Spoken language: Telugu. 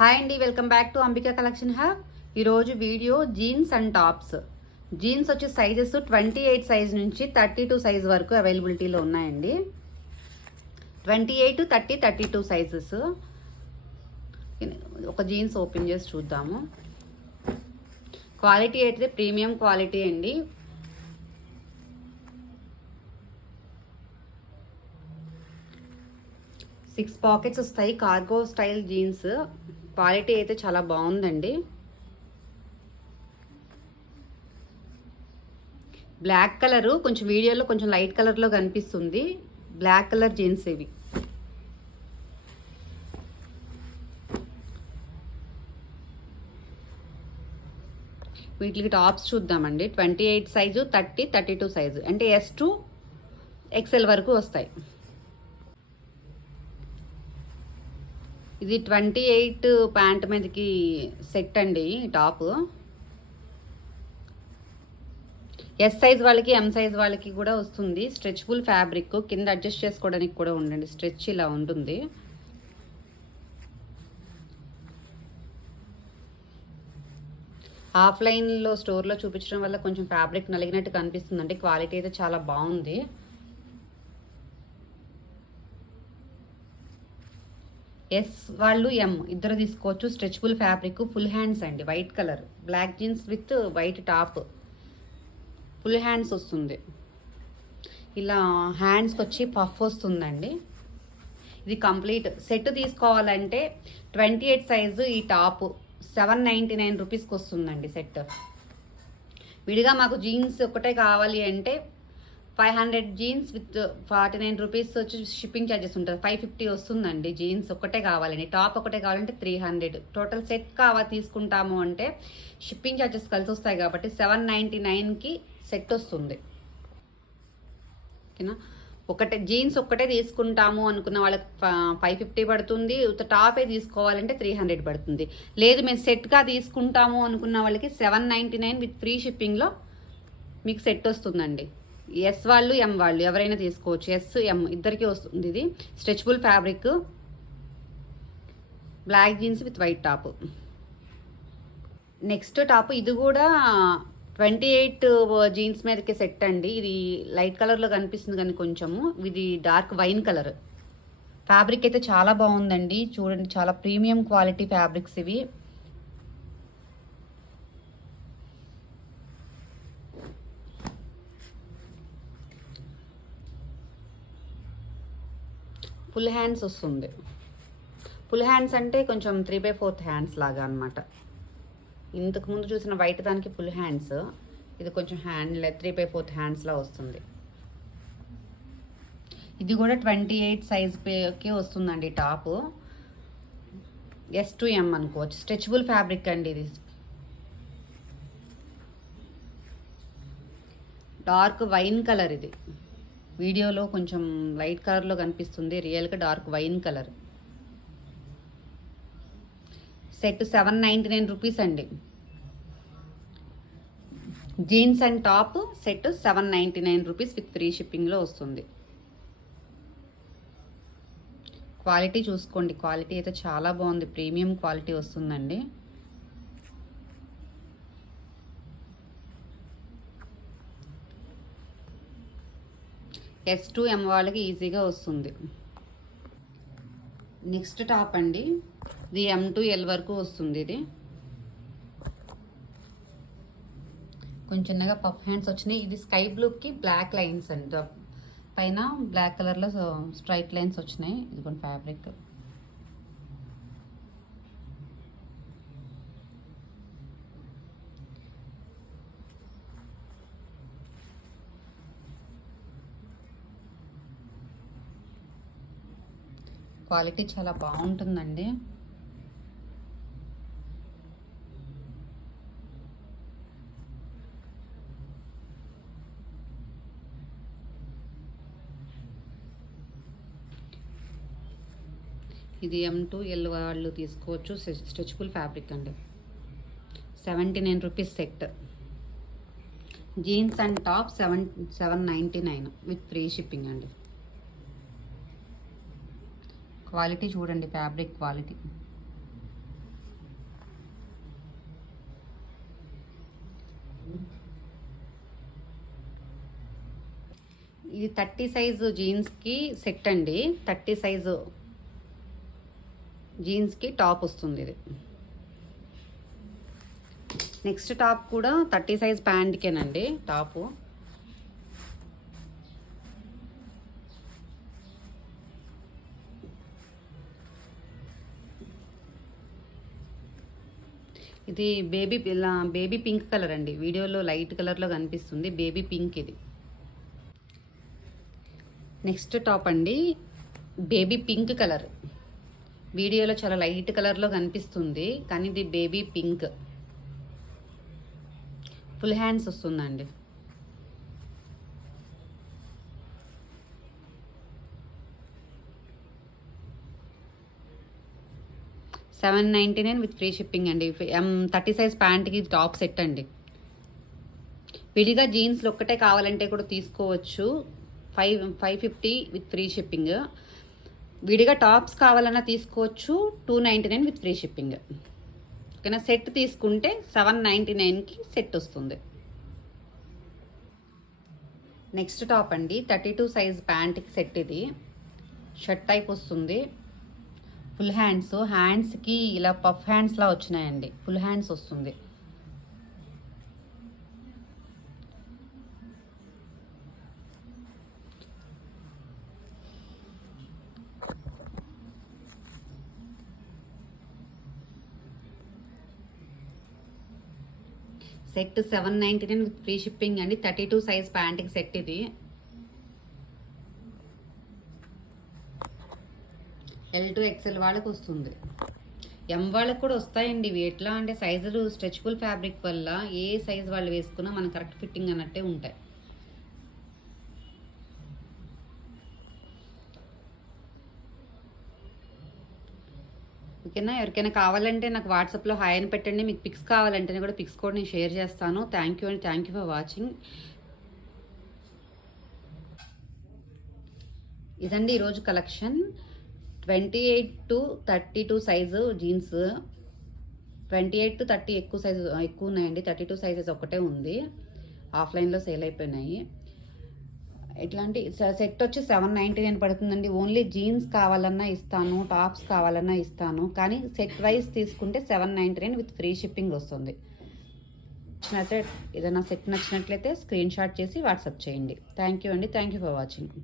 హాయ్ అండి, welcome back to Ambika collection hub. ఈరోజు video jeans and tops. Jeans వచ్చి సైజెస్ 28 సైజ్ నుంచి 32 సైజ్ వరకు అవైలబిలిటీలో ఉన్నాయండి. 28, 30, 32 సైజెస్. ఒక జీన్స్ ఓపెన్ చేసి చూద్దాము. క్వాలిటీ అయితే ప్రీమియం క్వాలిటీ అండి. సిక్స్ పాకెట్స్ వస్తాయి. Cargo style jeans. క్వాలిటీ అయితే చాలా బాగుందండి. బ్లాక్ కలరు కొంచెం వీడియోలో కొంచెం లైట్ కలర్లో కనిపిస్తుంది. బ్లాక్ కలర్ జీన్స్ ఇవి. వీటికి టాప్స్ చూద్దామండి. 28 సైజు, 30, 32 సైజు అంటే S to XL వరకు వస్తాయి. ఇది 28 ప్యాంట్ మీదకి సెట్ అండి. టాప్ ఎస్ సైజ్ వాళ్ళకి, ఎం సైజ్ వాళ్ళకి కూడా వస్తుంది. స్ట్రెచబుల్ ఫ్యాబ్రిక్, కింద అడ్జస్ట్ చేసుకోవడానికి కూడా ఉండండి. స్ట్రెచ్ ఇలా ఉంటుంది. ఆఫ్లైన్లో స్టోర్లో చూపించడం వల్ల కొంచెం ఫ్యాబ్రిక్ నలిగినట్టు కనిపిస్తుందండి. క్వాలిటీ అయితే చాలా బాగుంది. ఎస్ వాళ్ళు ఎం ఇద్దరు తీసుకోవచ్చు. స్ట్రెచబుల్ ఫ్యాబ్రిక్, ఫుల్ హ్యాండ్స్ అండి. White colour black jeans with white top. Full hands వస్తుంది. ఇలా హ్యాండ్స్కి వచ్చి పఫ్ వస్తుందండి. ఇది కంప్లీట్ సెట్ తీసుకోవాలంటే 28 సైజు ఈ టాప్ 799 రూపీస్కి వస్తుందండి సెట్. విడిగా మాకు జీన్స్ ఒకటే కావాలి అంటే 500 జీన్స్ విత్ 49 రూపీస్ వచ్చి షిప్పింగ్ ఛార్జెస్ ఉంటుంది. 550 వస్తుందండి. జీన్స్ ఒకటే కావాలండి. టాప్ ఒకటే కావాలంటే 300. టోటల్ సెట్ తీసుకుంటాము అంటే షిప్పింగ్ ఛార్జెస్ కలిసి వస్తాయి కాబట్టి 799కి సెట్ వస్తుంది. ఓకేనా. ఒకటే జీన్స్ ఒక్కటే తీసుకుంటాము అనుకున్న వాళ్ళకి 550 పడుతుంది. టాపే తీసుకోవాలంటే 300 పడుతుంది. లేదు మేము సెట్గా తీసుకుంటాము అనుకున్న వాళ్ళకి 799 విత్ ఫ్రీ షిప్పింగ్లో మీకు సెట్ వస్తుందండి. ఎస్ వాళ్ళు, ఎం వాళ్ళు ఎవరైనా తీసుకోవచ్చు. ఎస్, ఎం ఇద్దరికి వస్తుంది. ఇది stretchable fabric, black jeans with white top. Next top ఇది కూడా 28 జీన్స్ మీదకి సెట్ అండి. ఇది లైట్ కలర్లో కనిపిస్తుంది కానీ కొంచెము ఇది డార్క్ వైన్ కలర్. ఫ్యాబ్రిక్ అయితే చాలా బాగుందండి. చూడండి, చాలా ప్రీమియం క్వాలిటీ ఫ్యాబ్రిక్స్ ఇవి. ఫుల్ హ్యాండ్స్ వస్తుంది. ఫుల్ హ్యాండ్స్ అంటే కొంచెం 3/4 హ్యాండ్స్ లాగా అనమాట. ఇంతకుముందు చూసిన వైట్ దానికి ఫుల్ హ్యాండ్స్, ఇది కొంచెం హ్యాండ్ 3/4 హ్యాండ్స్లా వస్తుంది. ఇది కూడా 28 సైజ్కి వస్తుందండి. టాప్ S to M అనుకోవచ్చు. స్ట్రెచబుల్ ఫ్యాబ్రిక్ అండి. ఇది డార్క్ వైన్ కలర్. ఇది వీడియోలో కొంచెం లైట్ కలర్లో కనిపిస్తుంది. రియల్గా dark wine colour. Set 799 rupees అండి. Jeans and top set 799 rupees with free షిప్పింగ్లో వస్తుంది. క్వాలిటీ చూసుకోండి. క్వాలిటీ అయితే చాలా బాగుంది. ప్రీమియం క్వాలిటీ వస్తుందండి. S to M వాళ్ళకి ఈజీగా వస్తుంది. నెక్స్ట్ టాప్ అండి. ఇది M to L వరకు వస్తుంది. ఇది కొంచెం చిన్నగా పఫ్ హ్యాండ్స్ వచ్చినాయి. ఇది స్కై బ్లూకి బ్లాక్ లైన్స్ అండి. పైన బ్లాక్ కలర్లో స్ట్రైట్ లైన్స్ వచ్చినాయి. ఇది కొన్ని ఫ్యాబ్రిక్. క్వాలిటీ చాలా బాగుంటుందండి. ఇది M to L వాళ్ళు తీసుకోవచ్చు. స్ట్రెచబుల్ ఫ్యాబ్రిక్ అండి. 79 rupees set. Jeans and top 799 with free shipping అండి. క్వాలిటీ చూడండి, ఫ్యాబ్రిక్ క్వాలిటీ. ఇది 30 సైజు జీన్స్కి సెట్ అండి. 30 సైజు జీన్స్కి టాప్ వస్తుంది ఇది. నెక్స్ట్ టాప్ కూడా 30 సైజ్ ప్యాంట్కేనండి టాపు. ఇది బేబీ పింక్ కలర్ అండి. వీడియోలో లైట్ కలర్లో కనిపిస్తుంది, బేబీ పింక్ ఇది. నెక్స్ట్ టాప్ అండి, బేబీ పింక్ కలర్. వీడియోలో చాలా లైట్ కలర్లో కనిపిస్తుంది కానీ ఇది బేబీ పింక్. ఫుల్ హ్యాండ్స్ వస్తుందండి. $799 విత్ ఫ్రీ షిప్పింగ్ అండి. 30 సైజ్ ప్యాంట్కి టాప్ సెట్ అండి. విడిగా జీన్స్లు ఒక్కటే కావాలంటే కూడా తీసుకోవచ్చు. 550 విత్ ఫ్రీ షిప్పింగ్. విడిగా టాప్స్ కావాలన్నా తీసుకోవచ్చు. 299 విత్ ఫ్రీ షిప్పింగ్. ఓకేనా. సెట్ తీసుకుంటే 799కి సెట్ వస్తుంది. నెక్స్ట్ టాప్ అండి, 32 సైజ్ ప్యాంట్కి సెట్. ఇది షర్ట్ టైప్ వస్తుంది. ఫుల్ హ్యాండ్స్కి ఇలా పఫ్ హ్యాండ్స్లా వచ్చినాయండి. ఫుల్ హ్యాండ్స్ వస్తుంది. సెట్ 799 విత్ ఫ్రీ షిప్పింగ్ అండి. 32 సైజ్ ప్యాంట్కి సెట్ ఇది. L2 XL వాళ్ళకి వస్తుంది. M వాళ్ళకి కూడా వస్తాయండి. ఇవి ఎట్లా అంటే సైజులు స్ట్రెచబుల్ ఫ్యాబ్రిక్ వల్ల ఏ సైజ్ వాళ్ళు వేసుకున్నా మనకు కరెక్ట్ ఫిట్టింగ్ అన్నట్టే ఉంటాయి. ఓకేనా. ఎవరికైనా కావాలంటే నాకు వాట్సాప్లో హాయ్ అని పెట్టండి. మీకు పిక్స్ కావాలంటే కూడా పిక్స్ కూడా నేను షేర్ చేస్తాను. థ్యాంక్ యూ అండి. Thank you for watching. ఇదండి ఈరోజు collection. 28 to 32 size jeans. 28 to 30 ఎక్కువ ఉన్నాయండి. 32 సైజెస్ ఒకటే ఉంది. ఆఫ్లైన్లో సేల్ అయిపోయినాయి. ఇట్లాంటి సెట్ వచ్చి 799 పడుతుందండి. ఓన్లీ జీన్స్ కావాలన్నా ఇస్తాను, టాప్స్ కావాలన్నా ఇస్తాను. కానీ సెట్ వైజ్ తీసుకుంటే 799 విత్ ఫ్రీ షిప్పింగ్ వస్తుంది. ఏదైనా సెట్ నచ్చినట్లయితే స్క్రీన్ షాట్ చేసి వాట్సాప్ చేయండి. థ్యాంక్ యూ అండి. Thank you for watching.